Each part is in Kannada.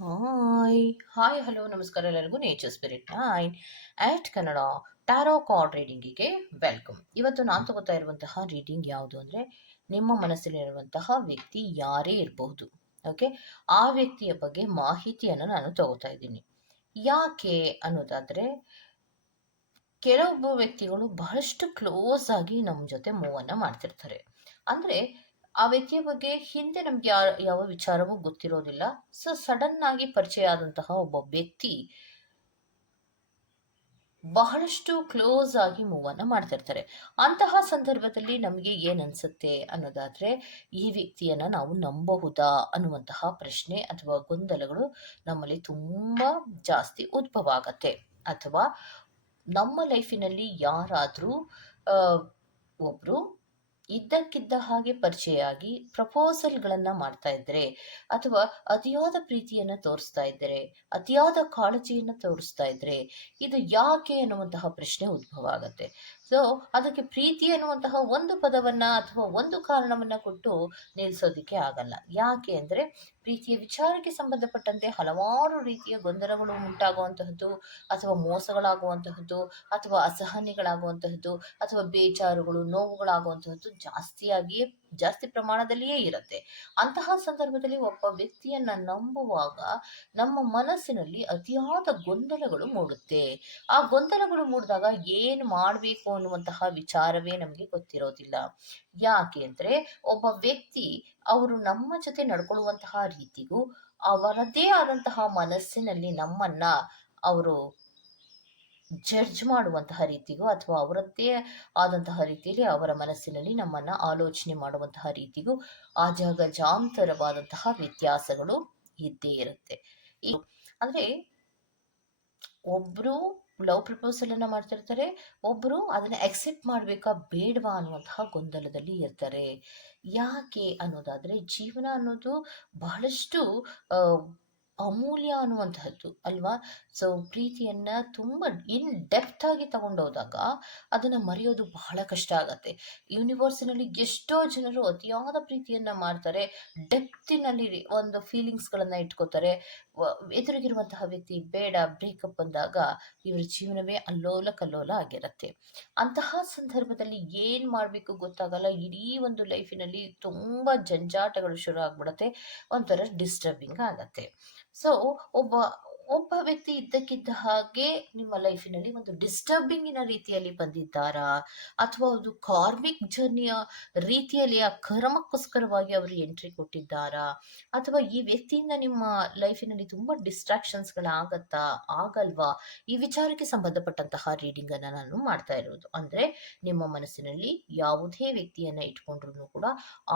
ಹಾಯ್ ಹಾಯ್ ಹಲೋ ನಮಸ್ಕಾರ ಎಲ್ಲರಿಗೂ nature spirit nine eight Kannada tarot card ರೀಡಿಂಗಿಗೆ welcome ಇವತ್ತು ನಾನು ತಗೋತಾ ಇರುವಂತಹ ರೀಡಿಂಗ್ ಯಾವುದು ಅಂದರೆ ನಿಮ್ಮ ಮನಸ್ಸಲ್ಲಿರುವಂತಹ ವ್ಯಕ್ತಿ ಯಾರೇ ಇರಬಹುದು ಓಕೆ ಆ ವ್ಯಕ್ತಿಯ ಬಗ್ಗೆ ಮಾಹಿತಿಯನ್ನು ನಾನು ತಗೋತಾ ಇದ್ದೀನಿ. ಯಾಕೆ ಅನ್ನೋದಾದರೆ ಕೆಲವೊಬ್ಬ ವ್ಯಕ್ತಿಗಳು ಬಹಳಷ್ಟು ಕ್ಲೋಸ್ ಆಗಿ ನಮ್ಮ ಜೊತೆ ಮೂವನ್ನು ಮಾಡ್ತಿರ್ತಾರೆ. ಅಂದರೆ ಆ ವ್ಯಕ್ತಿಯ ಬಗ್ಗೆ ಹಿಂದೆ ನಮ್ಗೆ ಯಾವ ವಿಚಾರವೂ ಗೊತ್ತಿರೋದಿಲ್ಲ. ಸೊ ಸಡನ್ ಆಗಿ ಪರಿಚಯ ಆದಂತಹ ಒಬ್ಬ ವ್ಯಕ್ತಿ ಬಹಳಷ್ಟು ಕ್ಲೋಸ್ ಆಗಿ ಮೂವನ್ನ ಮಾಡ್ತಿರ್ತಾರೆ ಅಂತಹ ಸಂದರ್ಭದಲ್ಲಿ ನಮಗೆ ಏನ್ ಅನ್ಸುತ್ತೆ ಅನ್ನೋದಾದ್ರೆ, ಈ ವ್ಯಕ್ತಿಯನ್ನ ನಾವು ನಂಬಬಹುದಾ ಅನ್ನುವಂತಹ ಪ್ರಶ್ನೆ ಅಥವಾ ಗೊಂದಲಗಳು ನಮ್ಮಲ್ಲಿ ತುಂಬಾ ಜಾಸ್ತಿ ಉದ್ಭವ ಆಗತ್ತೆ. ಅಥವಾ ನಮ್ಮ ಲೈಫಿನಲ್ಲಿ ಯಾರಾದರೂ ಒಬ್ರು ಇದ್ದಕ್ಕಿದ್ದ ಹಾಗೆ ಪರಿಚಯ ಆಗಿ ಪ್ರಪೋಸಲ್ಗಳನ್ನ ಮಾಡ್ತಾ ಇದ್ರೆ ಅಥವಾ ಅತಿಯಾದ ಪ್ರೀತಿಯನ್ನ ತೋರಿಸ್ತಾ ಇದ್ದರೆ, ಅತಿಯಾದ ಕಾಳಜಿಯನ್ನ ತೋರಿಸ್ತಾ ಇದ್ರೆ ಇದು ಯಾಕೆ ಅನ್ನುವಂತಹ ಪ್ರಶ್ನೆ ಉದ್ಭವ ಆಗತ್ತೆ. ಸೊ ಅದಕ್ಕೆ ಪ್ರೀತಿ ಅನ್ನುವಂತಹ ಒಂದು ಪದವನ್ನ ಅಥವಾ ಒಂದು ಕಾರಣವನ್ನ ಕೊಟ್ಟು ನಿಲ್ಲಿಸೋದಿಕ್ಕೆ ಆಗಲ್ಲ. ಯಾಕೆ ಅಂದ್ರೆ ಪ್ರೀತಿಯ ವಿಚಾರಕ್ಕೆ ಸಂಬಂಧಪಟ್ಟಂತೆ ಹಲವಾರು ರೀತಿಯ ಗೊಂದಲಗಳು ಉಂಟಾಗುವಂತಹದ್ದು, ಅಥವಾ ಮೋಸಗಳಾಗುವಂತಹದ್ದು, ಅಥವಾ ಅಸಹನೆಗಳಾಗುವಂತಹದ್ದು, ಅಥವಾ ಬೇಜಾರುಗಳು, ನೋವುಗಳಾಗುವಂತಹದ್ದು ಜಾಸ್ತಿಯಾಗಿಯೇ ಜಾಸ್ತಿ ಪ್ರಮಾಣದಲ್ಲಿಯೇ ಇರುತ್ತೆ. ಅಂತಹ ಸಂದರ್ಭದಲ್ಲಿ ಒಬ್ಬ ವ್ಯಕ್ತಿಯನ್ನ ನಂಬುವಾಗ ನಮ್ಮ ಮನಸ್ಸಿನಲ್ಲಿ ಅತಿಯಾದ ಗೊಂದಲಗಳು ಮೂಡುತ್ತೆ. ಆ ಗೊಂದಲಗಳು ಮೂಡಿದಾಗ ಏನು ಮಾಡಬೇಕು ಅನ್ನುವಂತಹ ವಿಚಾರವೇ ನಮಗೆ ಗೊತ್ತಿರೋದಿಲ್ಲ. ಯಾಕೆ ಅಂದ್ರೆ ಒಬ್ಬ ವ್ಯಕ್ತಿ ಅವರು ನಮ್ಮ ಜೊತೆ ನಡ್ಕೊಳ್ಳುವಂತಹ ರೀತಿಗೂ ಅವರದೇ ಆದಂತಹ ಮನಸ್ಸಿನಲ್ಲಿ ನಮ್ಮನ್ನ ಅವರು ಜಡ್ಜ್ ಮಾಡುವಂತಹ ರೀತಿಗೂ ಅಥವಾ ಅವರದ್ದೇ ಆದಂತಹ ರೀತಿಯಲ್ಲಿ ಅವರ ಮನಸ್ಸಿನಲ್ಲಿ ನಮ್ಮನ್ನ ಆಲೋಚನೆ ಮಾಡುವಂತಹ ರೀತಿಗೂ ಆ ಅಜಗಜಾಂತರವಾದಂತಹ ವ್ಯತ್ಯಾಸಗಳು ಇದ್ದೇ ಇರುತ್ತೆ. ಅಂದ್ರೆ ಒಬ್ರು ಲವ್ ಪ್ರಪೋಸಲ್ ಅನ್ನ ಮಾಡ್ತಿರ್ತಾರೆ, ಒಬ್ರು ಅದನ್ನ ಅಕ್ಸೆಪ್ಟ್ ಮಾಡ್ಬೇಕಾ ಬೇಡವಾ ಅನ್ನುವಂತಹ ಗೊಂದಲದಲ್ಲಿ ಇರ್ತಾರೆ. ಯಾಕೆ ಅನ್ನೋದಾದ್ರೆ ಜೀವನ ಅನ್ನೋದು ಬಹಳಷ್ಟು ಅಮೂಲ್ಯ ಅನ್ನುವಂತಹದ್ದು ಅಲ್ವಾ? ಸೊ ಪ್ರೀತಿಯನ್ನ ತುಂಬ ಇನ್ ಡೆಪ್ತ್ ಆಗಿ ತಗೊಂಡೋದಾಗ ಅದನ್ನ ಮರೆಯೋದು ಬಹಳ ಕಷ್ಟ ಆಗತ್ತೆ. ಯೂನಿವರ್ಸಿನಲ್ಲಿ ಎಷ್ಟೋ ಜನರು ಅತಿಯಾದ ಪ್ರೀತಿಯನ್ನ ಮಾಡ್ತಾರೆ ಡೆಪ್ತಿನಲ್ಲಿ ಒಂದು ಫೀಲಿಂಗ್ಸ್ಗಳನ್ನ ಇಟ್ಕೋತಾರೆ. ಎದುರಿಗಿರುವಂತಹ ವ್ಯಕ್ತಿ ಬೇಡ ಬ್ರೇಕಪ್ ಬಂದಾಗ ಇವರ ಜೀವನವೇ ಅಲ್ಲೋಲ ಕಲ್ಲೋಲ ಆಗಿರುತ್ತೆ. ಅಂತಹ ಸಂದರ್ಭದಲ್ಲಿ ಏನ್ ಮಾಡ್ಬೇಕು ಗೊತ್ತಾಗಲ್ಲ, ಇಡೀ ಒಂದು ಲೈಫಿನಲ್ಲಿ ತುಂಬಾ ಜಂಜಾಟಗಳು ಶುರು ಆಗ್ಬಿಡತ್ತೆ, ಒಂಥರ ಡಿಸ್ಟರ್ಬಿಂಗ್ ಆಗತ್ತೆ. ಸೊ ಒಬ್ಬ ಒಬ್ಬ ವ್ಯಕ್ತಿ ಇದ್ದಕ್ಕಿದ್ದ ಹಾಗೆ ನಿಮ್ಮ ಲೈಫಿನಲ್ಲಿ ಒಂದು ಡಿಸ್ಟರ್ಬಿಂಗಿನ ರೀತಿಯಲ್ಲಿ ಬಂದಿದ್ದಾರಾ? ಅಥವಾ ಒಂದು ಕಾರ್ಮಿಕ್ ಜರ್ನಿಯ ರೀತಿಯಲ್ಲಿ ಆ ಕರ್ಮಕ್ಕೋಸ್ಕರವಾಗಿ ಅವರು ಎಂಟ್ರಿ ಕೊಟ್ಟಿದ್ದಾರಾ? ಅಥವಾ ಈ ವ್ಯಕ್ತಿಯಿಂದ ನಿಮ್ಮ ಲೈಫಿನಲ್ಲಿ ತುಂಬಾ ಡಿಸ್ಟ್ರಾಕ್ಷನ್ಸ್ಗಳಾಗತ್ತಾ ಆಗಲ್ವಾ? ಈ ವಿಚಾರಕ್ಕೆ ಸಂಬಂಧಪಟ್ಟಂತಹ ರೀಡಿಂಗ್ ಅನ್ನ ನಾನು ಮಾಡ್ತಾ ಇರೋದು ಅಂದ್ರೆ ನಿಮ್ಮ ಮನಸ್ಸಿನಲ್ಲಿ ಯಾವುದೇ ವ್ಯಕ್ತಿಯನ್ನ ಇಟ್ಕೊಂಡ್ರು ಕೂಡ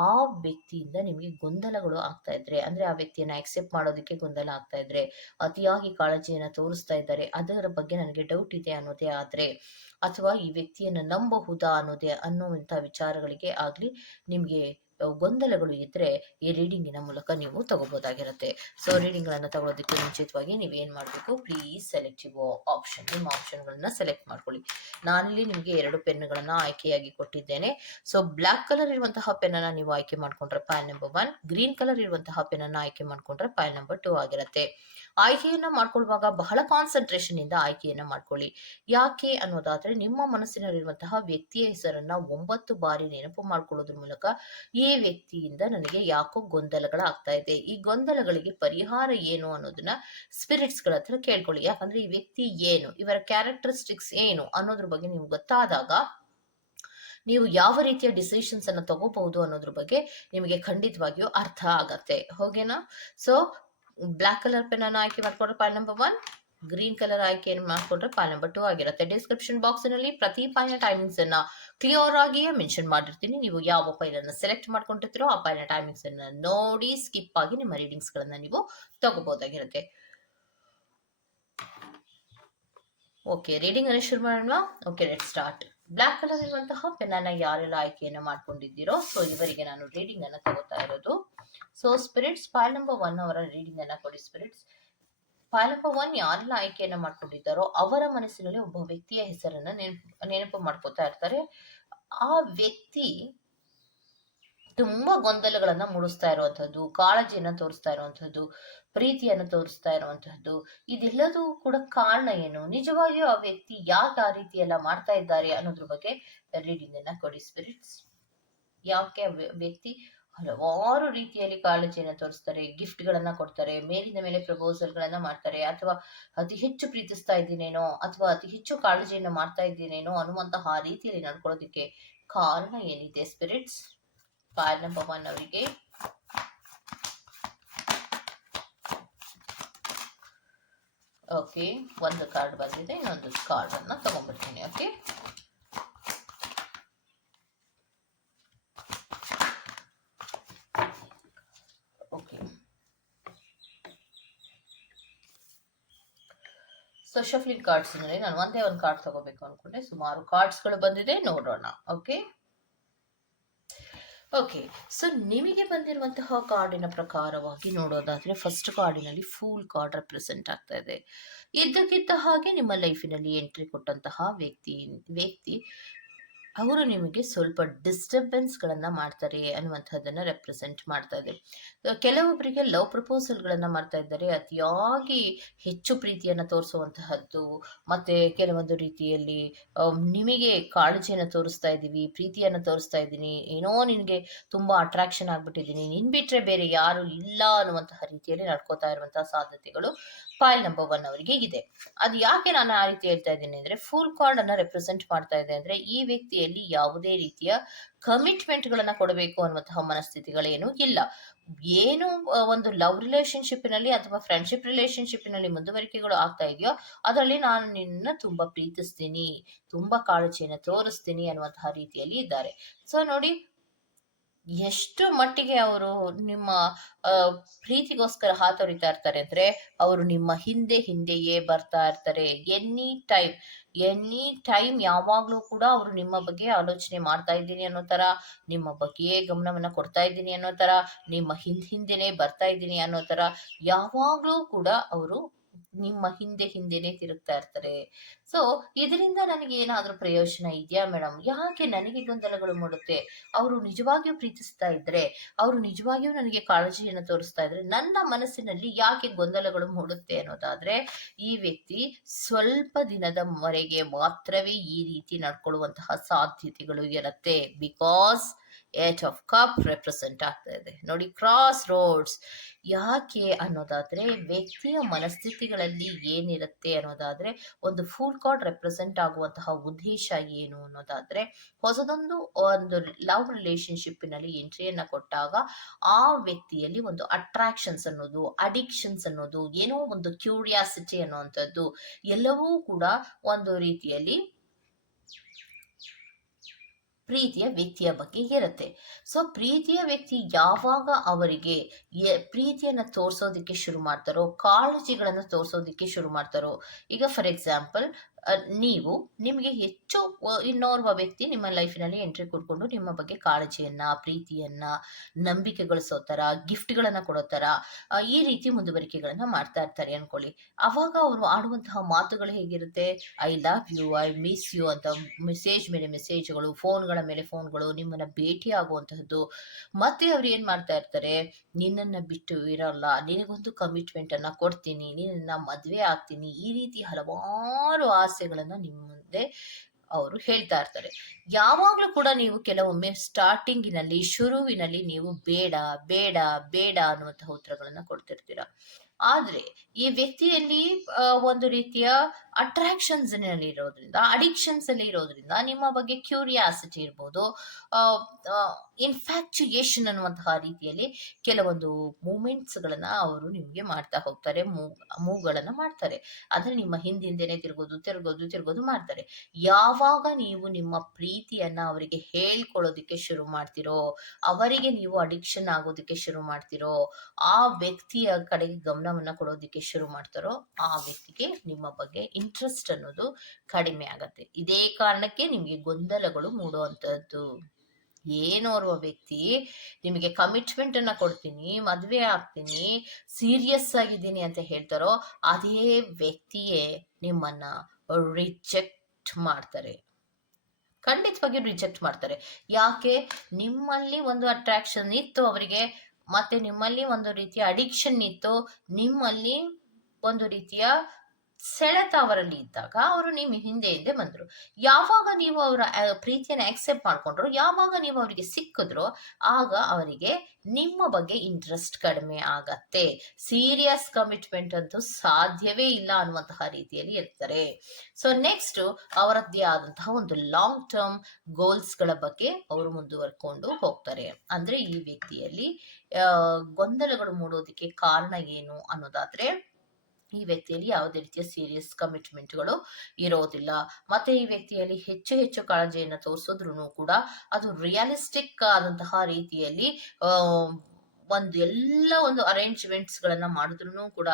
ಆ ವ್ಯಕ್ತಿಯಿಂದ ನಿಮಗೆ ಗೊಂದಲಗಳು ಆಗ್ತಾ ಇದ್ರೆ, ಅಂದ್ರೆ ಆ ವ್ಯಕ್ತಿಯನ್ನ ಅಕ್ಸೆಪ್ಟ್ ಮಾಡೋದಕ್ಕೆ ಗೊಂದಲ ಆಗ್ತಾ ಇದ್ರೆ, ಅತಿಯಾಗಿ ಕಾಳಜಿಯನ್ನ ತೋರಿಸ್ತಾ ಇದ್ದಾರೆ. ಅದರ ಬಗ್ಗೆ ನನಗೆ ಡೌಟ್ ಇದೆ ಅನ್ನೋದೇ ಆದರೆ, ಅಥವಾ ಈ ವ್ಯಕ್ತಿಯನ್ನ ನಂಬಬಹುದಾ ಅನ್ನೋದೇ ಅನ್ನುವಂತ ವಿಚಾರಗಳಿಗೆ ಆಗ್ಲಿ ನಿಮ್ಗೆ ಗೊಂದಲಗಳು ಇದ್ರೆ ಈ ರೀಡಿಂಗಿನ ಮೂಲಕ ನೀವು ತಗೋಬಹುದಾಗಿರುತ್ತೆ ಸೊ ರೀಡಿಂಗ್ ಗಳನ್ನ ತಗೊಳ್ಳೋದಕ್ಕೆ ಮುಂಚಿತವಾಗಿ ನೀವೇನ್ ಮಾಡಬೇಕು ಪ್ಲೀಸ್ ಸೆಲೆಕ್ಟ್ ಯುವ ಆಪ್ಷನ್ ನಿಮ್ಮ ಆಪ್ಷನ್ಗಳನ್ನ ಸೆಲೆಕ್ಟ್ ಮಾಡ್ಕೊಳ್ಳಿ. ನಾನಿಲ್ಲಿ ನಿಮಗೆ ಎರಡು ಪೆನ್ಗಳನ್ನ ಆಯ್ಕೆಯಾಗಿ ಕೊಟ್ಟಿದ್ದೇನೆ. ಸೊ ಬ್ಲಾಕ್ ಕಲರ್ ಇರುವಂತಹ ಪೆನ್ನನ್ನ ನೀವು ಆಯ್ಕೆ ಮಾಡ್ಕೊಂಡ್ರೆ pen number one green colour ಇರುವಂತಹ ಪೆನ್ನನ್ನು ಆಯ್ಕೆ ಮಾಡ್ಕೊಂಡ್ರೆ ಪ್ಯಾನ್ ನಂಬರ್ ಟೂ ಆಗಿರುತ್ತೆ. ಆಯ್ಕೆಯನ್ನ ಮಾಡ್ಕೊಳ್ಳುವಾಗ ಬಹಳ ಕಾನ್ಸಂಟ್ರೇಷನ್ ಇಂದ ಆಯ್ಕೆಯನ್ನ ಮಾಡ್ಕೊಳ್ಳಿ. ಯಾಕೆ ಅನ್ನೋದಾದ್ರೆ ನಿಮ್ಮ ಮನಸ್ಸಿನಲ್ಲಿರುವಂತಹ ವ್ಯಕ್ತಿಯ ಹೆಸರನ್ನ ಒಂಬತ್ತು ಬಾರಿ ನೆನಪು ಮಾಡ್ಕೊಳ್ಳೋದ್ರ ಮೂಲಕ ಈ ವ್ಯಕ್ತಿಯಿಂದ ನನಗೆ ಯಾಕೋ ಗೊಂದಲಗಳಾಗ್ತಾ ಇದೆ. ಈ ಗೊಂದಲಗಳಿಗೆ ಪರಿಹಾರ ಏನು ಅನ್ನೋದನ್ನ ಸ್ಪಿರಿಟ್ಸ್ಗಳ ಹತ್ರ ಕೇಳ್ಕೊಳ್ಳಿ. ಯಾಕಂದ್ರೆ ಈ ವ್ಯಕ್ತಿ ಏನು, ಇವರ ಕ್ಯಾರೆಕ್ಟರಿಸ್ಟಿಕ್ಸ್ ಏನು ಅನ್ನೋದ್ರ ಬಗ್ಗೆ ನಿಮ್ಗೆ ಗೊತ್ತಾದಾಗ ನೀವು ಯಾವ ರೀತಿಯ ಡಿಸಿಷನ್ಸ್ ಅನ್ನ ತಗೋಬಹುದು ಅನ್ನೋದ್ರ ಬಗ್ಗೆ ನಿಮಗೆ ಖಂಡಿತವಾಗಿಯೂ ಅರ್ಥ ಆಗತ್ತೆ. ಹೋಗೇನಾ? ಸೊ ಬ್ಲಾಕ್ ಕಲರ್ ಪೆನ್ ಅನ್ನು ಆಯ್ಕೆ ಮಾಡ್ಕೊಂಡ್ರೆ ನಂಬರ್ ಒನ್ ಗ್ರೀನ್ ಕಲರ್ ಆಯ್ಕೆಯನ್ನು ಮಾಡ್ಕೊಂಡ್ರೆ ಪಾಲ್ ನಂಬರ್ ಟೂ ಆಗಿರುತ್ತೆ. ಡಿಸ್ಕ್ರಿಪ್ಷನ್ ಬಾಕ್ಸ್ನಲ್ಲಿ ಪ್ರತಿ ಪಾಯಿನ ಟೈಮಿಂಗ್ಸ್ ಅನ್ನ ಕ್ಲಿಯರ್ ಆಗಿಯೇ ಮೆನ್ಷನ್ ಮಾಡಿರ್ತೀನಿ. ನೀವು ಯಾವ ಫೈಲ್ ಅನ್ನ ಸೆಲೆಕ್ಟ್ ಮಾಡ್ಕೊಂಡಿರ್ತೀರೋ ಆ ಫೈಲ್ನ ಟೈಮಿಂಗ್ಸ್ ಅನ್ನ ನೋಡಿ ಸ್ಕಿಪ್ ಆಗಿ ನಿಮ್ಮ ರೀಡಿಂಗ್ಸ್ ಗಳನ್ನ ನೀವು ತಗೋಬಹುದಾಗಿರುತ್ತೆ ಓಕೆ ರೀಡಿಂಗ್ ಅನ್ನು ಶುರು ಮಾಡೋಣ. Okay let start black colour ಇರುವಂತಹ ಪೆನ್ನ ಯಾರೆಲ್ಲ ಆಯ್ಕೆಯನ್ನು ಮಾಡ್ಕೊಂಡಿದ್ದೀರೋ ಸೊ ಇವರಿಗೆ ನಾನು ರೀಡಿಂಗ್ ಅನ್ನ ತಗೋತಾ ಇರೋದು. So spirits pile number one ಅವರ ರೀಡಿಂಗ್ ಅನ್ನ ಕೊಡಿ ಸ್ಪಿರಿಟ್ಸ್ ಫೈಲ್ ನಂಬರ್ ಒನ್ ಯಾರೆಲ್ಲ ಆಯ್ಕೆಯನ್ನ ಮಾಡ್ಕೊಂಡಿದ್ದಾರೋ ಅವರ ಮನಸ್ಸಿನಲ್ಲಿ ಒಬ್ಬ ವ್ಯಕ್ತಿಯ ಹೆಸರನ್ನ ನೆನಪು ನೆನಪು ಮಾಡ್ಕೋತಾ ಇರ್ತಾರೆ. ಆ ವ್ಯಕ್ತಿ ತುಂಬಾ ಗೊಂದಲಗಳನ್ನ ಮೂಡಿಸ್ತಾ ಇರುವಂತಹದ್ದು, ಕಾಳಜಿಯನ್ನ ತೋರಿಸ್ತಾ ಇರುವಂತಹದ್ದು, ಪ್ರೀತಿಯನ್ನು ತೋರಿಸ್ತಾ ಇರುವಂತಹದ್ದು, ಇದೆಲ್ಲದೂ ಕೂಡ ಕಾರಣ ಏನು? ನಿಜವಾಗಿಯೂ ಆ ವ್ಯಕ್ತಿ ಯಾಕೆ ಆ ರೀತಿ ಎಲ್ಲ ಮಾಡ್ತಾ ಇದ್ದಾರೆ ಅನ್ನೋದ್ರ ಬಗ್ಗೆ ರೀಡಿಂಗ್ ಅನ್ನ ಕೊಡಿ ಸ್ಪಿರಿಟ್ಸ್ ಯಾಕೆ ವ್ಯಕ್ತಿ ಹಲವಾರು ರೀತಿಯಲ್ಲಿ ಕಾಳಜಿಯನ್ನು ತೋರಿಸ್ತಾರೆ ಗಿಫ್ಟ್ ಗಳನ್ನ ಕೊಡ್ತಾರೆ ಮೇಲಿನ ಮೇಲೆ ಪ್ರಪೋಸಲ್ ಗಳನ್ನ ಮಾಡ್ತಾರೆ, ಅಥವಾ ಅತಿ ಹೆಚ್ಚು ಪ್ರೀತಿಸ್ತಾ ಇದ್ದೀನೇನೋ, ಅಥವಾ ಅತಿ ಹೆಚ್ಚು ಕಾಳಜಿಯನ್ನು ಮಾಡ್ತಾ ಇದ್ದೀನೇನೋ ಅನ್ನುವಂತಹ ರೀತಿಯಲ್ಲಿ ನಡ್ಕೊಳ್ಳೋದಕ್ಕೆ ಕಾರಣ ಏನಿದೆ? ಸ್ಪಿರಿಟ್ಸ್ ಕಾರಣ ಒನ್ ಅವರಿಗೆ. ಓಕೆ ಒಂದು ಕಾರ್ಡ್ ಬಂದಿದೆ, ಇನ್ನೊಂದು ಕಾರ್ಡ್ ಅನ್ನ ತಗೊಂಡ್ಬಿಡ್ತೀನಿ ಓಕೆ ಸೊ ಕಾರ್ಡ್ಸ್ನಲ್ಲಿ ನಾನು ಒಂದೇ ಒಂದು ಕಾರ್ಡ್ ತಗೋಬೇಕು ಅನ್ಕೊಂಡೆ. ಸುಮಾರು ಕಾರ್ಡ್ಸ್ಗಳು ಬಂದಿದೆ, ನೋಡೋಣ. ಓಕೆ ಓಕೆ ಸೊ ನಿಮಗೆ ಬಂದಿರುವಂತಹ ಕಾರ್ಡಿನ ಪ್ರಕಾರವಾಗಿ ನೋಡೋದಾದ್ರೆ ಫಸ್ಟ್ ಕಾರ್ಡಿನಲ್ಲಿ ಫೂಲ್ ಕಾರ್ಡ್ ರೆಪ್ರೆಸೆಂಟ್ ಆಗ್ತಾ ಇದೆ. ಇದ್ದಕ್ಕಿದ್ದ ಹಾಗೆ ನಿಮ್ಮ ಲೈಫಿನಲ್ಲಿ ಎಂಟ್ರಿ ಕೊಟ್ಟಂತಹ ವ್ಯಕ್ತಿ ವ್ಯಕ್ತಿ ಅವರು ನಿಮಗೆ ಸ್ವಲ್ಪ ಡಿಸ್ಟರ್ಬೆನ್ಸ್ಗಳನ್ನು ಮಾಡ್ತಾರೆ ಅನ್ನುವಂಥದ್ದನ್ನು ರೆಪ್ರೆಸೆಂಟ್ ಮಾಡ್ತಾ ಇದೆ. ಕೆಲವೊಬ್ಬರಿಗೆ ಲವ್ ಪ್ರಪೋಸಲ್ಗಳನ್ನು ಮಾಡ್ತಾ ಇದ್ದಾರೆ. ಅತಿಯಾಗಿ ಹೆಚ್ಚು ಪ್ರೀತಿಯನ್ನು ತೋರಿಸುವಂತಹದ್ದು, ಮತ್ತೆ ಕೆಲವೊಂದು ರೀತಿಯಲ್ಲಿ ನಿಮಗೆ ಕಾಳಜಿಯನ್ನು ತೋರಿಸ್ತಾ ಇದ್ದೀವಿ, ಪ್ರೀತಿಯನ್ನು ತೋರಿಸ್ತಾ ಇದ್ದೀನಿ, ಏನೋ ನಿನಗೆ ತುಂಬಾ ಅಟ್ರಾಕ್ಷನ್ ಆಗ್ಬಿಟ್ಟಿದ್ದೀನಿ, ನಿನ್ ಬಿಟ್ರೆ ಬೇರೆ ಯಾರು ಇಲ್ಲ ಅನ್ನುವಂತಹ ರೀತಿಯಲ್ಲಿ ನಡ್ಕೋತಾ ಇರುವಂತಹ ಸಾಧ್ಯತೆಗಳು ಫೈಲ್ ನಂಬರ್ ಒನ್ ಅವರಿಗೆ ಇದೆ. ಅದು ಯಾಕೆ ನಾನು ಆ ರೀತಿ ಹೇಳ್ತಾ ಇದ್ದೀನಿ ಅಂದ್ರೆ ಫುಲ್ ಕಾರ್ಡ್ ಅನ್ನ ರೆಪ್ರೆಸೆಂಟ್ ಮಾಡ್ತಾ ಇದೆ ಅಂದ್ರೆ ಈ ವ್ಯಕ್ತಿಯಲ್ಲಿ ಯಾವುದೇ ರೀತಿಯ ಕಮಿಟ್ಮೆಂಟ್ ಗಳನ್ನ ಕೊಡಬೇಕು ಅನ್ನುವಂತಹ ಮನಸ್ಥಿತಿಗಳೇನು ಇಲ್ಲ. ಏನು ಒಂದು ಲವ್ ರಿಲೇಶನ್ಶಿಪ್ನಲ್ಲಿ ಅಥವಾ ಫ್ರೆಂಡ್ಶಿಪ್ ರಿಲೇಶನ್ಶಿಪ್ನಲ್ಲಿ ಮುಂದುವರಿಕೆಗಳು ಆಗ್ತಾ ಇದೆಯೋ ಅದರಲ್ಲಿ ನಾನು ನಿನ್ನ ತುಂಬಾ ಪ್ರೀತಿಸ್ತೀನಿ, ತುಂಬಾ ಕಾಳಜಿಯನ್ನು ತೋರಿಸ್ತೀನಿ ಅನ್ನುವಂತಹ ರೀತಿಯಲ್ಲಿ ಇದ್ದಾರೆ. ಸೊ ನೋಡಿ ಎಷ್ಟು ಮಟ್ಟಿಗೆ ಅವರು ನಿಮ್ಮ ಪ್ರೀತಿಗೋಸ್ಕರ ಹಾತೊರಿತಾ ಇರ್ತಾರೆ ಅಂದ್ರೆ ಅವರು ನಿಮ್ಮ ಹಿಂದೆ ಹಿಂದೆಯೇ ಬರ್ತಾ ಇರ್ತಾರೆ. ಎನಿ ಟೈಮ್ ಎನಿ ಟೈಮ್ ಯಾವಾಗ್ಲೂ ಕೂಡ ಅವರು ನಿಮ್ಮ ಬಗ್ಗೆ ಆಲೋಚನೆ ಮಾಡ್ತಾ ಇದ್ದೀನಿ ಅನ್ನೋ ತರ, ನಿಮ್ಮ ಬಗ್ಗೆಯೇ ಗಮನವನ್ನ ಕೊಡ್ತಾ ಇದ್ದೀನಿ ಅನ್ನೋ ತರ, ನಿಮ್ಮ ಹಿಂದ್ ಹಿಂದೆನೆ ಬರ್ತಾ ಇದ್ದೀನಿ ಅನ್ನೋ ತರ, ಯಾವಾಗ್ಲೂ ಕೂಡ ಅವರು ನಿಮ್ಮ ಹಿಂದೆ ಹಿಂದೆನೆ ತಿರುಗ್ತಾ ಇರ್ತಾರೆ. ಸೊ ಇದರಿಂದ ನನಗೆ ಏನಾದ್ರೂ ಪ್ರಯೋಜನ ಇದೆಯಾ ಮೇಡಮ್ ಯಾಕೆ ನನಗೆ ಗೊಂದಲಗಳು ಮೂಡುತ್ತೆ? ಅವರು ನಿಜವಾಗಿಯೂ ಪ್ರೀತಿಸ್ತಾ ಇದ್ರೆ, ಅವರು ನಿಜವಾಗಿಯೂ ನನಗೆ ಕಾಳಜಿಯನ್ನು ತೋರಿಸ್ತಾ ಇದ್ರೆ ನನ್ನ ಮನಸ್ಸಿನಲ್ಲಿ ಯಾಕೆ ಗೊಂದಲಗಳು ಮೂಡುತ್ತೆ ಅನ್ನೋದಾದ್ರೆ, ಈ ವ್ಯಕ್ತಿ ಸ್ವಲ್ಪ ದಿನದವರೆಗೆ ಮಾತ್ರವೇ ಈ ರೀತಿ ನಡ್ಕೊಳ್ಳುವಂತಹ ಸಾಧ್ಯತೆಗಳು ಇರುತ್ತೆ. Because eight of cup represent ಆಗ್ತಾ ಇದೆ ನೋಡಿ ಕ್ರಾಸ್ ರೋಡ್ಸ್ ಯಾಕೆ ಅನ್ನೋದಾದ್ರೆ, ವ್ಯಕ್ತಿಯ ಮನಸ್ಥಿತಿಗಳಲ್ಲಿ ಏನಿರುತ್ತೆ ಅನ್ನೋದಾದ್ರೆ, ಒಂದು ಫುಲ್ ಕಾರ್ಡ್ ರೆಪ್ರೆಸೆಂಟ್ ಆಗುವಂತಹ ಉದ್ದೇಶ ಏನು ಅನ್ನೋದಾದ್ರೆ, ಹೊಸದೊಂದು ಒಂದು ಲವ್ ರಿಲೇಶನ್ಶಿಪ್ಪಿನಲ್ಲಿ ಎಂಟ್ರಿಯನ್ನ ಕೊಟ್ಟಾಗ, ಆ ವ್ಯಕ್ತಿಯಲ್ಲಿ ಒಂದು ಅಟ್ರಾಕ್ಷನ್ಸ್ ಅನ್ನೋದು ಅಡಿಕ್ಷನ್ಸ್ ಅನ್ನೋದು, ಏನೋ ಒಂದು ಕ್ಯೂರಿಯಾಸಿಟಿ ಅನ್ನುವಂಥದ್ದು ಎಲ್ಲವೂ ಕೂಡ ಒಂದು ರೀತಿಯಲ್ಲಿ ಪ್ರೀತಿಯ ವ್ಯಕ್ತಿಯ ಬಗ್ಗೆ ಇರುತ್ತೆ. ಸೊ ಪ್ರೀತಿಯ ವ್ಯಕ್ತಿ ಯಾವಾಗ ಅವರಿಗೆ ಪ್ರೀತಿಯನ್ನ ತೋರ್ಸೋದಿಕ್ಕೆ ಶುರು ಮಾಡ್ತಾರೋ, ಕಾಳಜಿಗಳನ್ನ ತೋರ್ಸೋದಿಕ್ಕೆ ಶುರು ಮಾಡ್ತಾರೋ, ಈಗ ಫಾರ್ ಎಕ್ಸಾಂಪಲ್ ನೀವು ನಿಮಗೆ ಹೆಚ್ಚು ಇನ್ನೋರ್ವ ವ್ಯಕ್ತಿ ನಿಮ್ಮ ಲೈಫಿನಲ್ಲಿ ಎಂಟ್ರಿ ಕೊಟ್ಕೊಂಡು ನಿಮ್ಮ ಬಗ್ಗೆ ಕಾಳಜಿಯನ್ನ, ಪ್ರೀತಿಯನ್ನ ನಂಬಿಕೆ ಗಳಿಸೋ ತರ, ಗಿಫ್ಟ್ಗಳನ್ನ ಕೊಡೋ ತರ ಈ ರೀತಿ ಮುಂದುವರಿಕೆಗಳನ್ನ ಮಾಡ್ತಾ ಇರ್ತಾರೆ ಅನ್ಕೊಳ್ಳಿ. ಅವಾಗ ಅವರು ಆಡುವಂತಹ ಮಾತುಗಳು ಹೇಗಿರುತ್ತೆ? I love you, I miss you ಅಂತ ಮೆಸೇಜ್ ಮೇಲೆ ಮೆಸೇಜ್ಗಳು, ಫೋನ್ಗಳ ಮೇಲೆ ಫೋನ್ಗಳು, ನಿಮ್ಮನ್ನ ಭೇಟಿ ಆಗುವಂತಹದ್ದು. ಮತ್ತೆ ಅವ್ರು ಏನ್ ಮಾಡ್ತಾ ಇರ್ತಾರೆ? ನಿನ್ನನ್ನ ಬಿಟ್ಟು ಇರಲ್ಲ, ನಿನಗೊಂದು ಕಮಿಟ್ಮೆಂಟ್ ಅನ್ನ ಕೊಡ್ತೀನಿ ನಿನ್ನ ಮದುವೆ ಆಗ್ತೀನಿ ಈ ರೀತಿ ಹಲವಾರು ಆಸೆಗಳನ್ನ ನಿಮ್ಮ ಮುಂದೆ ಅವರು ಹೇಳ್ತಾ ಇರ್ತಾರೆ. ಯಾವಾಗ್ಲೂ ಕೂಡ ನೀವು ಕೆಲವೊಮ್ಮೆ ಸ್ಟಾರ್ಟಿಂಗಿನಲ್ಲಿ ಶುರುವಿನಲ್ಲಿ ನೀವು ಬೇಡ ಬೇಡ ಬೇಡ ಅನ್ನುವಂತಹ ಉತ್ತರಗಳನ್ನ ಕೊಡ್ತಿರ್ತೀರ? ಆದ್ರೆ ಈ ವ್ಯಕ್ತಿಯಲ್ಲಿ ಒಂದು ರೀತಿಯ ಅಟ್ರಾಕ್ಷನ್ಸ್ನಲ್ಲಿ ಇರೋದ್ರಿಂದ ಅಡಿಕ್ಷನ್ಸ್ ಅಲ್ಲಿ ಇರೋದ್ರಿಂದ ನಿಮ್ಮ ಬಗ್ಗೆ ಕ್ಯೂರಿಯಾಸಿಟಿ ಇರ್ಬೋದು ಇನ್ಫ್ಯಾಕ್ಚುಯೇಷನ್ ಅನ್ನುವಂತಹ ರೀತಿಯಲ್ಲಿ ಕೆಲವೊಂದು ಮೂಮೆಂಟ್ಸ್ ಗಳನ್ನ ಅವರು ನಿಮ್ಗೆ ಮಾಡ್ತಾ ಹೋಗ್ತಾರೆ ಮೂವ್ ಮೂವ್ಗಳನ್ನ ಮಾಡ್ತಾರೆ. ಅಂದ್ರೆ ನಿಮ್ಮ ಹಿಂದಿಂದೆನೆ ತಿರುಗೋದು ತಿರುಗೋದು ತಿರುಗೋದು ಮಾಡ್ತಾರೆ. ಯಾವಾಗ ನೀವು ನಿಮ್ಮ ಪ್ರೀತಿಯನ್ನ ಅವರಿಗೆ ಹೇಳ್ಕೊಳ್ಳೋದಿಕ್ಕೆ ಶುರು ಮಾಡ್ತಿರೋ, ಅವರಿಗೆ ನೀವು ಅಡಿಕ್ಷನ್ ಆಗೋದಕ್ಕೆ ಶುರು ಮಾಡ್ತಿರೋ, ಆ ವ್ಯಕ್ತಿಯ ಕಡೆಗೆ ಗಮನವನ್ನ ಕೊಡೋದಿಕ್ಕೆ ಶುರು ಮಾಡ್ತಾರೋ, ಆ ವ್ಯಕ್ತಿಗೆ ನಿಮ್ಮ ಬಗ್ಗೆ ಇಂಟ್ರೆಸ್ಟ್ ಅನ್ನೋದು ಕಡಿಮೆ ಆಗತ್ತೆ. ಇದೇ ಕಾರಣಕ್ಕೆ ನಿಮಗೆ ಗೊಂದಲಗಳು ಮೂಡುವಂತದ್ದು. ಏನೋರ್ವ ವ್ಯಕ್ತಿ, ನಿಮಗೆ ಕಮಿಟ್ಮೆಂಟ್ ಅನ್ನ ಕೊಡ್ತೀನಿ, ಮದ್ವೆ ಆಗ್ತೀನಿ ಸೀರಿಯಸ್ ಆಗಿದ್ದೀನಿ ಅಂತ ಹೇಳ್ತಾರೋ, ಅದೇ ವ್ಯಕ್ತಿಯೇ ನಿಮ್ಮನ್ನ ರಿಜೆಕ್ಟ್ ಮಾಡ್ತಾರೆ. ಖಂಡಿತವಾಗಿ ರಿಜೆಕ್ಟ್ ಮಾಡ್ತಾರೆ. ಯಾಕೆ? ನಿಮ್ಮಲ್ಲಿ ಒಂದು ಅಟ್ರಾಕ್ಷನ್ ಇತ್ತು ಅವರಿಗೆ, ಮತ್ತೆ ನಿಮ್ಮಲ್ಲಿ ಒಂದು ರೀತಿಯ ಅಡಿಕ್ಷನ್ ಇತ್ತು, ನಿಮ್ಮಲ್ಲಿ ಒಂದು ರೀತಿಯ ಸೆಳೆತ ಅವರಲ್ಲಿ ಇದ್ದಾಗ ಅವರು ನಿಮ್ಮ ಹಿಂದೆ ಹಿಂದೆ ಬಂದರು. ಯಾವಾಗ ನೀವು ಅವರ ಪ್ರೀತಿಯನ್ನು ಆಕ್ಸೆಪ್ಟ್ ಮಾಡ್ಕೊಂಡ್ರು, ಯಾವಾಗ ನೀವು ಅವರಿಗೆ ಸಿಕ್ಕಿದ್ರು, ಆಗ ಅವರಿಗೆ ನಿಮ್ಮ ಬಗ್ಗೆ ಇಂಟ್ರೆಸ್ಟ್ ಕಡಿಮೆ ಆಗತ್ತೆ. ಸೀರಿಯಸ್ ಕಮಿಟ್ಮೆಂಟ್ ಅಂತೂ ಸಾಧ್ಯವೇ ಇಲ್ಲ ಅನ್ನುವಂತಹ ರೀತಿಯಲ್ಲಿ ಇರ್ತಾರೆ ಸೊ ನೆಕ್ಸ್ಟ್ ಅವರದ್ದೇ ಆದಂತಹ ಒಂದು ಲಾಂಗ್ ಟರ್ಮ್ ಗೋಲ್ಸ್ಗಳ ಬಗ್ಗೆ ಅವರು ಮುಂದುವರ್ಕೊಂಡು ಹೋಗ್ತಾರೆ. ಅಂದ್ರೆ ಈ ವ್ಯಕ್ತಿಯಲ್ಲಿ ಗೊಂದಲಗಳು ಮೂಡೋದಕ್ಕೆ ಕಾರಣ ಏನು ಅನ್ನೋದಾದ್ರೆ ಈ ವ್ಯಕ್ತಿಯಲ್ಲಿ ಯಾವುದೇ ರೀತಿಯ ಸೀರಿಯಸ್ ಕಮಿಟ್ಮೆಂಟ್ಗಳು ಇರೋದಿಲ್ಲ. ಮತ್ತೆ ಈ ವ್ಯಕ್ತಿಯಲ್ಲಿ ಹೆಚ್ಚು ಹೆಚ್ಚು ಕಾಳಜಿಯನ್ನು ತೋರಿಸಿದ್ರು ಕೂಡ ಅದು ರಿಯಲಿಸ್ಟಿಕ್ ಆದಂತಹ ರೀತಿಯಲ್ಲಿ ಒಂದು ಎಲ್ಲ ಒಂದು ಅರೇಂಜ್ಮೆಂಟ್ಸ್ ಗಳನ್ನ ಮಾಡಿದ್ರು ಕೂಡ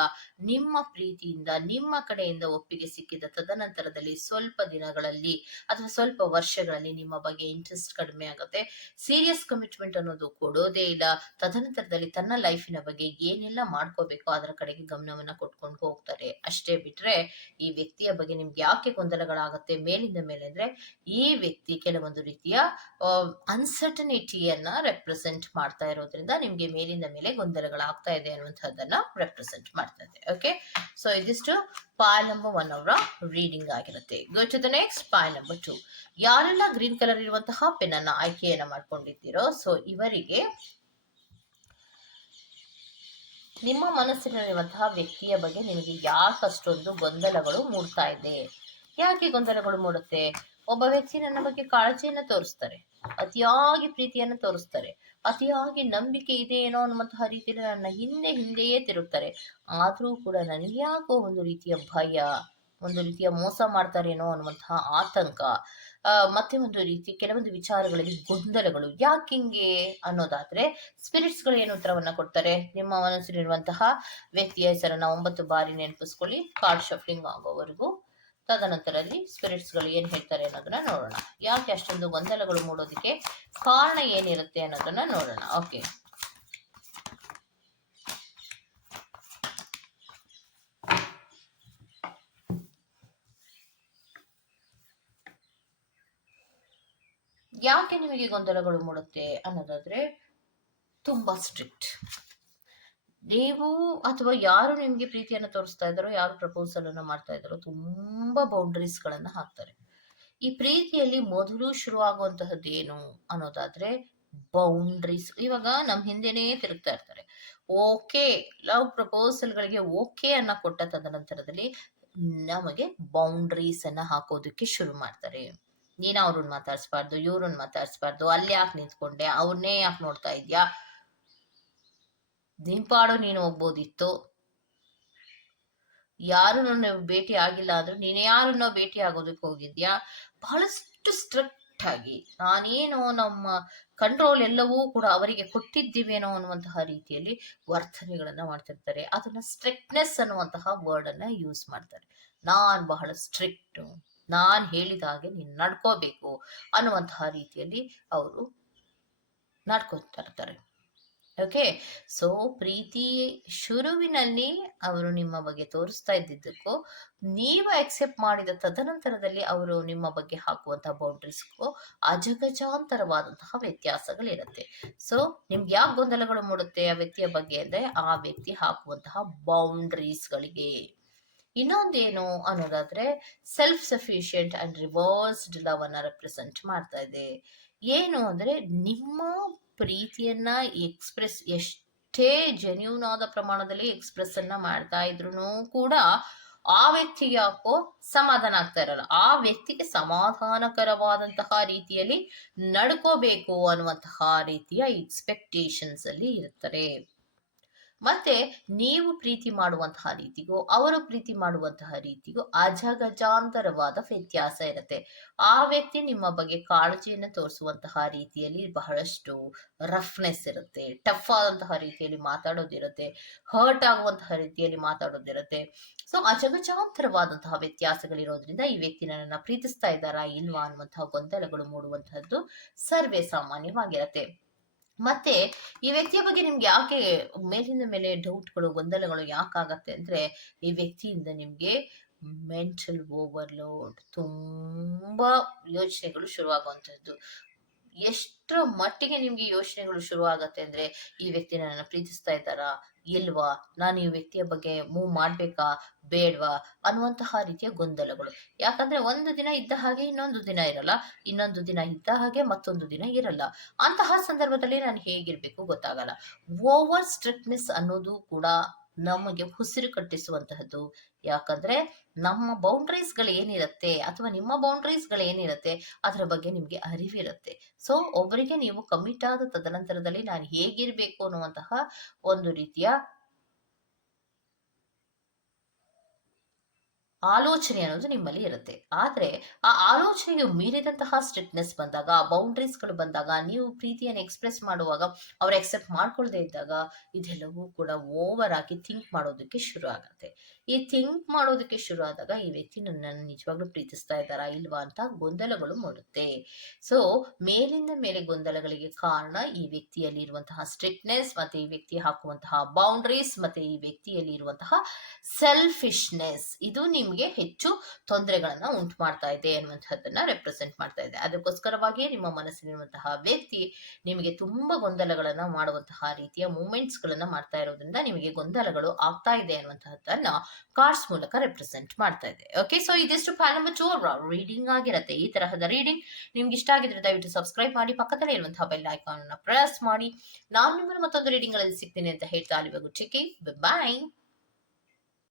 ನಿಮ್ಮ ಪ್ರೀತಿಯಿಂದ, ನಿಮ್ಮ ಕಡೆಯಿಂದ ಒಪ್ಪಿಗೆ ಸಿಕ್ಕಿದ ತದನಂತರದಲ್ಲಿ ಸ್ವಲ್ಪ ದಿನಗಳಲ್ಲಿ ಅಥವಾ ಸ್ವಲ್ಪ ವರ್ಷಗಳಲ್ಲಿ ನಿಮ್ಮ ಬಗ್ಗೆ ಇಂಟ್ರೆಸ್ಟ್ ಕಡಿಮೆ ಆಗುತ್ತೆ. ಸೀರಿಯಸ್ ಕಮಿಟ್ಮೆಂಟ್ ಅನ್ನೋದು ಕೊಡೋದೇ ಇಲ್ಲ. ತದನಂತರದಲ್ಲಿ ತನ್ನ ಲೈಫಿನ ಬಗ್ಗೆ ಏನೆಲ್ಲ ಮಾಡ್ಕೋಬೇಕು ಅದರ ಕಡೆಗೆ ಗಮನವನ್ನ ಕೊಟ್ಕೊಂಡು ಹೋಗ್ತಾರೆ. ಅಷ್ಟೇ ಬಿಟ್ರೆ ಈ ವ್ಯಕ್ತಿಯ ಬಗ್ಗೆ ನಿಮ್ಗೆ ಯಾಕೆ ಗೊಂದಲಗಳಾಗತ್ತೆ? ಮೇಲಿಂದ ಮೇಲೆ ಅಂದ್ರೆ ಈ ವ್ಯಕ್ತಿ ಕೆಲವೊಂದು ರೀತಿಯ ಅನ್ಸರ್ಟನಿಟಿಯನ್ನ ರೆಪ್ರೆಸೆಂಟ್ ಮಾಡ್ತಾ ಇರೋದ್ರಿಂದ ನಿಮ್ಗೆ ಮೇಲಿಂದ ಮೇಲೆ ಗೊಂದಲಗಳಾಗ್ತಾ ಇದೆ ಅನ್ನುವಂಥದ್ದನ್ನ ರೆಪ್ರೆಸೆಂಟ್ ಮಾಡ್ತಾ ಇದೆ ಓಕೆ ಸೊ ಇದಿಷ್ಟು ಪಾಯಲ್ ನಂಬರ್ ಒನ್ ಅವರ ರೀಡಿಂಗ್ ಆಗಿರುತ್ತೆ. Go to the next pile number two ಯಾರೆಲ್ಲ ಗ್ರೀನ್ ಕಲರ್ ಇರುವಂತಹ ಪೆನ್ ಅನ್ನ ಆಯ್ಕೆಯನ್ನ ಮಾಡ್ಕೊಂಡಿದ್ದೀರೋ ಸೊ ಇವರಿಗೆ ನಿಮ್ಮ ಮನಸ್ಸಿನಲ್ಲಿರುವಂತಹ ವ್ಯಕ್ತಿಯ ಬಗ್ಗೆ ನಿಮಗೆ ಯಾಕಷ್ಟೊಂದು ಗೊಂದಲಗಳು ಮೂಡ್ತಾ ಇದೆ? ಯಾಕೆ ಗೊಂದಲಗಳು ಮೂಡುತ್ತೆ? ಒಬ್ಬ ವ್ಯಕ್ತಿ ನನ್ನ ಬಗ್ಗೆ ಕಾಳಜಿಯನ್ನ ತೋರಿಸ್ತಾರೆ, ಅತಿಯಾಗಿ ಪ್ರೀತಿಯನ್ನ ತೋರಿಸ್ತಾರೆ. ಅತಿಯಾಗಿ ನಂಬಿಕೆ ಇದೆ ಏನೋ ಅನ್ನುವಂತಹ ರೀತಿಯಲ್ಲಿ ನನ್ನ ಹಿಂದೆ ಹಿಂದೆಯೇ ತಿರುಗ್ತಾರೆ. ಆದರೂ ಕೂಡ ನನಗೆ ಯಾಕೋ ಒಂದು ರೀತಿಯ ಭಯ, ಒಂದು ರೀತಿಯ ಮೋಸ ಮಾಡ್ತಾರೇನೋ ಅನ್ನುವಂತಹ ಆತಂಕ ಮತ್ತೆ ಒಂದು ರೀತಿ ಕೆಲವೊಂದು ವಿಚಾರಗಳಲ್ಲಿ ಗೊಂದಲಗಳು. ಯಾಕಿಂಗೆ ಅನ್ನೋದಾದ್ರೆ ಸ್ಪಿರಿಟ್ಸ್ಗಳು ಏನು ಉತ್ತರವನ್ನ ಕೊಡ್ತಾರೆ? ನಿಮ್ಮ ಮನಸ್ಸಿನಲ್ಲಿರುವಂತಹ ವ್ಯಕ್ತಿಯ ಹೆಸರನ್ನ ಒಂಬತ್ತು ಬಾರಿ ನೆನಪಿಸ್ಕೊಳ್ಳಿ. ಕಾರ್ಡ್ ಶಫ್ಲಿಂಗ್ ಆಗೋವರೆಗೂ. ತದನಂತರದಲ್ಲಿ ಸ್ಪಿರಿಟ್ಸ್ಗಳು ಏನ್ ಹೇಳ್ತಾರೆ ಅನ್ನೋದನ್ನ ನೋಡೋಣ. ಯಾಕೆ ಅಷ್ಟೊಂದು ಗೊಂದಲಗಳು ಮೂಡೋದಕ್ಕೆ ಕಾರಣ ಏನಿರುತ್ತೆ ಅನ್ನೋದನ್ನ ನೋಡೋಣ. ಓಕೆ ಯಾಕೆ ನಿಮಗೆ ಗೊಂದಲಗಳು ಮೂಡುತ್ತೆ ಅನ್ನೋದಾದ್ರೆ ತುಂಬಾ ಸ್ಟ್ರಿಕ್ಟ್ ನೀವು ಅಥವಾ ಯಾರು ನಿಮ್ಗೆ ಪ್ರೀತಿಯನ್ನು ತೋರಿಸ್ತಾ ಇದ್ದಾರೋ, ಯಾರು ಪ್ರಪೋಸಲ್ ಅನ್ನು ಮಾಡ್ತಾ ಇದ್ದಾರೋ, ತುಂಬಾ ಬೌಂಡ್ರೀಸ್ ಗಳನ್ನ ಹಾಕ್ತಾರೆ. ಈ ಪ್ರೀತಿಯಲ್ಲಿ ಮೊದಲು ಶುರು ಆಗುವಂತಹದ್ದು ಏನು ಅನ್ನೋದಾದ್ರೆ ಬೌಂಡ್ರೀಸ್ ಇವಾಗ ನಮ್ ಹಿಂದೆನೇ ತಿರುಗ್ತಾ ಇರ್ತಾರೆ. ಓಕೆ, ಲವ್ ಪ್ರಪೋಸಲ್ ಗಳಿಗೆ ಓಕೆ ಅನ್ನ ಕೊಟ್ಟ ತದನಂತರದಲ್ಲಿ ನಮಗೆ ಬೌಂಡ್ರೀಸ್ ಅನ್ನ ಹಾಕೋದಕ್ಕೆ ಶುರು ಮಾಡ್ತಾರೆ. ನೀನ ಅವ್ರನ್ನ ಮಾತಾಡ್ಸ್ಬಾರ್ದು, ಇವ್ರನ್ನ ಮಾತಾಡ್ಸ್ಬಾರ್ದು, ಅಲ್ಲಿ ಯಾಕೆ ನಿಂತ್ಕೊಂಡೆ ಅವ್ರನ್ನೇ ಯಾಕೆ ನೋಡ್ತಾ ಇದ್ಯಾ? ನಿಂಪಾಡು ನೀನು ಹೋಗ್ಬೋದಿತ್ತು ಯಾರು ನನ್ನ ಭೇಟಿ ಆಗಿಲ್ಲ ಅಂದ್ರೆ ನೀನು ಯಾರನ್ನ ಭೇಟಿ ಆಗೋದಕ್ಕೆ ಹೋಗಿದ್ಯಾ? ಬಹಳಷ್ಟು ಸ್ಟ್ರಿಕ್ಟ್ ಆಗಿ. ನಾನೇನು ನಮ್ಮ ಕಂಟ್ರೋಲ್ ಎಲ್ಲವೂ ಕೂಡ ಅವರಿಗೆ ಕೊಟ್ಟಿದ್ದೀವೇನೋ ಅನ್ನುವಂತಹ ರೀತಿಯಲ್ಲಿ ವರ್ತನೆಗಳನ್ನ ಮಾಡ್ತಿರ್ತಾರೆ. ಅದನ್ನ ಸ್ಟ್ರಿಕ್ಟ್ನೆಸ್ ಅನ್ನುವಂತಹ ವರ್ಡ್ ಅನ್ನ ಯೂಸ್ ಮಾಡ್ತಾರೆ. ನಾನ್ ಬಹಳ ಸ್ಟ್ರಿಕ್ಟ್ ನಾನ್ ಹೇಳಿದ ಹಾಗೆ ನೀನ್ ನಡ್ಕೋಬೇಕು ಅನ್ನುವಂತಹ ರೀತಿಯಲ್ಲಿ ಅವರು ನಡ್ಕೊತಾ ಓಕೆ ಸೊ ಪ್ರೀತಿ ಶುರುವಿನಲ್ಲಿ ಅವರು ನಿಮ್ಮ ಬಗ್ಗೆ ತೋರಿಸ್ತಾ ಇದ್ದಿದ್ದಕ್ಕೂ, ನೀವು ಅಕ್ಸೆಪ್ಟ್ ಮಾಡಿದ ತದನಂತರದಲ್ಲಿ ಅವರು ನಿಮ್ಮ ಬಗ್ಗೆ ಹಾಕುವಂತಹ ಬೌಂಡ್ರೀಸ್ಗೂ ಅಜಗಜಾಂತರವಾದಂತಹ ವ್ಯತ್ಯಾಸಗಳಿರುತ್ತೆ. ಸೊ ನಿಮ್ಗೆ ಯಾವ ಗೊಂದಲಗಳು ಮೂಡುತ್ತೆ ಆ ವ್ಯಕ್ತಿಯ ಬಗ್ಗೆ ಅಂದ್ರೆ, ಆ ವ್ಯಕ್ತಿ ಹಾಕುವಂತಹ ಬೌಂಡ್ರೀಸ್ಗಳಿಗೆ ಇನ್ನೊಂದೇನು ಅನ್ನೋದಾದ್ರೆ self sufficient and reversed love ಅನ್ನ ರೆಪ್ರೆಸೆಂಟ್ ಮಾಡ್ತಾ ಇದೆ. ಏನು ಅಂದ್ರೆ, ನಿಮ್ಮ ಪ್ರೀತಿಯನ್ನ ಎಕ್ಸ್ಪ್ರೆಸ್ ಎಷ್ಟೇ ಜೆನ್ಯೂನ್ ಆದ ಪ್ರಮಾಣದಲ್ಲಿ ಎಕ್ಸ್ಪ್ರೆಸ್ ಅನ್ನ ಮಾಡ್ತಾ ಇದ್ರು ಕೂಡ ಆ ವ್ಯಕ್ತಿಗೆ ಯಾಕೋ ಸಮಾಧಾನ ಆಗ್ತಾ ಇರಲ್ಲ. ಆ ವ್ಯಕ್ತಿಗೆ ಸಮಾಧಾನಕರವಾದಂತಹ ರೀತಿಯಲ್ಲಿ ನಡ್ಕೋಬೇಕು ಅನ್ನುವಂತಹ ರೀತಿಯ ಎಕ್ಸ್ಪೆಕ್ಟೇಷನ್ಸ್ ಅಲ್ಲಿ ಇರ್ತಾರೆ. ಮತ್ತೆ ನೀವು ಪ್ರೀತಿ ಮಾಡುವಂತಹ ರೀತಿಗೂ, ಅವರು ಪ್ರೀತಿ ಮಾಡುವಂತಹ ರೀತಿಗೂ ಅಜಗಜಾಂತರವಾದ ವ್ಯತ್ಯಾಸ ಇರುತ್ತೆ. ಆ ವ್ಯಕ್ತಿ ನಿಮ್ಮ ಬಗ್ಗೆ ಕಾಳಜಿಯನ್ನು ತೋರಿಸುವಂತಹ ರೀತಿಯಲ್ಲಿ ಬಹಳಷ್ಟು ರಫ್ನೆಸ್ ಇರುತ್ತೆ ಟಫ್ ಆದಂತಹ ರೀತಿಯಲ್ಲಿ ಮಾತಾಡೋದಿರುತ್ತೆ ಹರ್ಟ್ ಆಗುವಂತಹ ರೀತಿಯಲ್ಲಿ ಮಾತಾಡೋದಿರುತ್ತೆ ಸೊ ಅಜಗಜಾಂತರವಾದಂತಹ ವ್ಯತ್ಯಾಸಗಳಿರೋದ್ರಿಂದ ಈ ವ್ಯಕ್ತಿ ನನ್ನನ್ನು ಪ್ರೀತಿಸ್ತಾ ಇದ್ದಾರಾ ಇಲ್ವಾ ಅನ್ನುವಂತಹ ಗೊಂದಲಗಳು ಮೂಡುವಂತಹದ್ದು ಸರ್ವೇ ಸಾಮಾನ್ಯವಾಗಿರುತ್ತೆ. ಮತ್ತೆ ಈ ವ್ಯಕ್ತಿಯ ಬಗ್ಗೆ ನಿಮ್ಗೆ ಯಾಕೆ ಮೇಲಿನ ಮೇಲೆ ಡೌಟ್ಗಳು ಗೊಂದಲಗಳು ಯಾಕಾಗತ್ತೆ ಅಂದ್ರೆ ಈ ವ್ಯಕ್ತಿಯಿಂದ ನಿಮ್ಗೆ ಮೆಂಟಲ್ ಓವರ್‌ಲೋಡ್ ತುಂಬಾ ಯೋಚನೆಗಳು ಶುರುವಾಗುವಂಥದ್ದು. ಎಷ್ಟರ ಮಟ್ಟಿಗೆ ನಿಮ್ಗೆ ಯೋಚನೆಗಳು ಶುರು ಆಗತ್ತೆ ಅಂದ್ರೆ, ಈ ವ್ಯಕ್ತಿ ನನ್ನ ಪ್ರೀತಿಸ್ತಾ ಇದ್ದಾರಾ? ಇಲ್ವಾ? ನಾನು ಈ ವ್ಯಕ್ತಿಯ ಬಗ್ಗೆ ಮೂವ್ ಮಾಡ್ಬೇಕಾ? ಬೇಡ್ವಾ? ಅನ್ನುವಂತಹ ರೀತಿಯ ಗೊಂದಲಗಳು. ಯಾಕಂದ್ರೆ ಒಂದು ದಿನ ಇದ್ದ ಹಾಗೆ ಇನ್ನೊಂದು ದಿನ ಇರಲ್ಲ. ಇನ್ನೊಂದು ದಿನ ಇದ್ದ ಹಾಗೆ ಮತ್ತೊಂದು ದಿನ ಇರಲ್ಲ. ಅಂತಹ ಸಂದರ್ಭದಲ್ಲಿ ನಾನು ಹೇಗಿರ್ಬೇಕು ಗೊತ್ತಾಗಲ್ಲ. ಓವರ್ ಸ್ಟ್ರಿಕ್ಟ್‌ನೆಸ್ ಅನ್ನೋದು ಕೂಡ ನಮಗೆ ಉಸಿರು ಕಟ್ಟಿಸುವಂತಹದ್ದು. ಯಾಕಂದ್ರೆ ನಮ್ಮ ಬೌಂಡರೀಸ್‌ಗಳು ಏನಿರುತ್ತೆ ಅಥವಾ ನಿಮ್ಮ ಬೌಂಡ್ರೀಸ್ಗಳು ಏನಿರುತ್ತೆ ಅದರ ಬಗ್ಗೆ ನಿಮ್ಗೆ ಅರಿವಿರುತ್ತೆ ಸೊ, ಒಬ್ಬರಿಗೆ ನೀವು ಕಮಿಟ್ ಆದ ತದನಂತರದಲ್ಲಿ ನಾನು ಹೇಗಿರ್ಬೇಕು ಅನ್ನುವಂತಹ ಒಂದು ರೀತಿಯ ಆಲೋಚನೆ ಅನ್ನೋದು ನಿಮ್ಮಲ್ಲಿ ಇರುತ್ತೆ. ಆದ್ರೆ ಆ ಆಲೋಚನೆಗೆ ಮೀರಿದಂತಹ ಸ್ಟ್ರಿಕ್ಟ್‌ನೆಸ್ ಬಂದಾಗ, ಬೌಂಡರೀಸ್‌ಗಳು ಬಂದಾಗ, ನೀವು ಪ್ರೀತಿಯನ್ನು ಎಕ್ಸ್‌ಪ್ರೆಸ್ ಮಾಡುವಾಗ ಅವ್ರು ಎಕ್ಸೆಪ್ಟ್ ಮಾಡ್ಕೊಳ್ದೇ ಇದ್ದಾಗ, ಇದೆಲ್ಲವೂ ಕೂಡ ಓವರ್ ಆಗಿ ಥಿಂಕ್ ಮಾಡೋದಕ್ಕೆ ಶುರು ಆಗುತ್ತೆ ಈ ಥಿಂಕ್ ಮಾಡೋದಕ್ಕೆ ಶುರು ಆದಾಗ ಈ ವ್ಯಕ್ತಿ ನನ್ನ ನಿಜವಾಗ್ಲೂ ಪ್ರೀತಿಸ್ತಾ ಇದ್ದಾರಾ? ಇಲ್ವಾ? ಅಂತ ಗೊಂದಲಗಳು ಮೂಡುತ್ತೆ. ಸೊ, ಮೇಲಿಂದ ಮೇಲೆ ಗೊಂದಲಗಳಿಗೆ ಕಾರಣ ಈ ವ್ಯಕ್ತಿಯಲ್ಲಿ ಇರುವಂತಹ ಸ್ಟ್ರಿಕ್ಟ್‌ನೆಸ್ ಮತ್ತೆ ಈ ವ್ಯಕ್ತಿ ಹಾಕುವಂತಹ ಬೌಂಡ್ರೀಸ್ ಮತ್ತೆ ಈ ವ್ಯಕ್ತಿಯಲ್ಲಿ ಇರುವಂತಹ ಸೆಲ್ಫಿಶ್‌ನೆಸ್ ಇದು ನಿಮ್ಗೆ ಹೆಚ್ಚು ತೊಂದರೆಗಳನ್ನ ಉಂಟು ಮಾಡ್ತಾ ಇದೆ ಅನ್ನುವಂಥದ್ದನ್ನ ರೆಪ್ರೆಸೆಂಟ್ ಮಾಡ್ತಾ ಇದೆ. ಅದಕ್ಕೋಸ್ಕರವಾಗಿಯೇ ನಿಮ್ಮ ಮನಸ್ಸಿನಂತಹ ವ್ಯಕ್ತಿ ನಿಮಗೆ ತುಂಬಾ ಗೊಂದಲಗಳನ್ನ ಮಾಡುವಂತಹ ರೀತಿಯ ಮೂಮೆಂಟ್ಸ್ ಗಳನ್ನ ಮಾಡ್ತಾ ಇರೋದ್ರಿಂದ ನಿಮಗೆ ಗೊಂದಲಗಳು ಆಗ್ತಾ ಇದೆ ಅನ್ನುವಂತಹದ್ದನ್ನ ಕಾರ್ಡ್ಸ್ ಮೂಲಕ ರೆಪ್ರೆಸೆಂಟ್ ಮಾಡ್ತಾ ಇದೆ. ಓಕೆ. ಸೊ, ಇದಿಷ್ಟು 2 ರೀಡಿಂಗ್ ಆಗಿರುತ್ತೆ ಈ ತರಹದ ರೀಡಿಂಗ್ ನಿಮ್ಗೆ ಇಷ್ಟ ಆಗಿದ್ರೆ ದಯವಿಟ್ಟು ಸಬ್ಸ್ಕ್ರೈಬ್ ಮಾಡಿ. ಪಕ್ಕದಲ್ಲೇ ಇರುವಂತಹ ಬೆಲ್ ಐಕಾನ್ ಪ್ರೆಸ್ ಮಾಡಿ. ನಾನು ಮತ್ತೊಂದು ಮತ್ತೊಂದು ರೀಡಿಂಗ್‌ಗಳಲ್ಲಿ ಸಿಗ್ತೀನಿ ಅಂತ ಹೇಳ್ತಾ ಅಲ್ಲಿವರೆಗೂ ಚಿಕ್ಕಿ ಬಾಯ್.